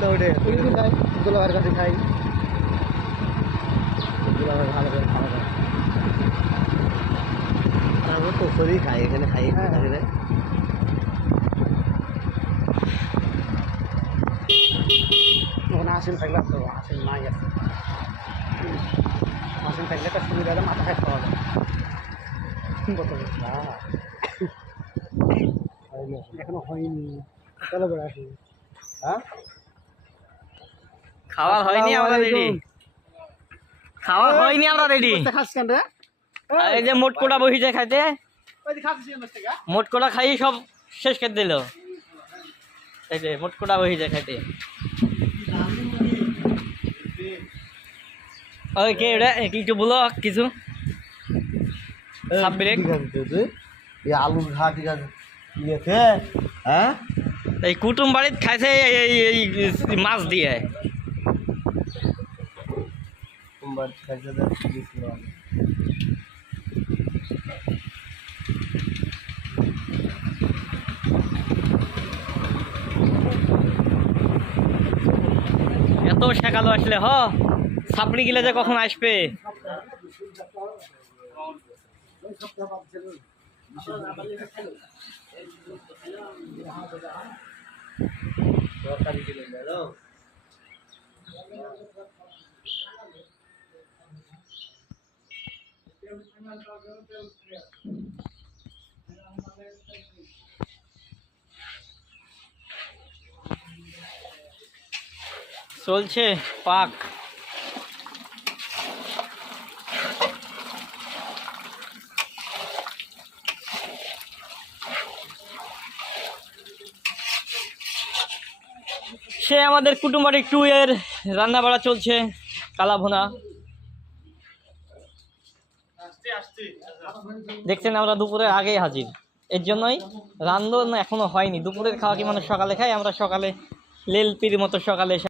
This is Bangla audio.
তো ওঠে তুই খাই দুলাভাইয়ের কাছে খাই দুলাভাই ভালো করে খাওয়া দাওয়া আর আমরা পুকুরেই খাই এখানে খাই ওখানে আসেন থাকলে তো আসেন নাই আছে আসেন থাকলে একটা সুবিধা হলে মাথা খাইতে পাওয়া যায় এখনো হয়নি চলো করে আসি হ্যাঁ খাওয়ার হয়নি আমরা রেডি খাওয়ার হয়নি আমরা রেডি খাস কেন রে এই যে মোটকোটা বসিছে খাইতে মোটকোটা খাই সব শেষ করে দিল এই যে মোটকোটা বসিছে খাইতে ওই কে রে কিছু বলো কিছু সাবব্রেক এই আলুর ঘা ঠিক আছে ইয়েছে হ্যাঁ এই কুটুম বাড়িতে খাইছে এই মাছ দিয়ে খাইছে এত শেখালো আসলে সাপড়ি গিলে যে কখন আসবে চলছে পাক সে আমাদের কুটুম্বাড়ি 2 এর রান্না বাড়া চলছে কালাভুনা দেখছেন আমরা দুপুরের আগেই হাজির এর জন্যই রান্না এখনো হয়নি দুপুরের খাওয়া কি মানুষ সকালে খায় আমরা সকালে লেলপির মতো সকালে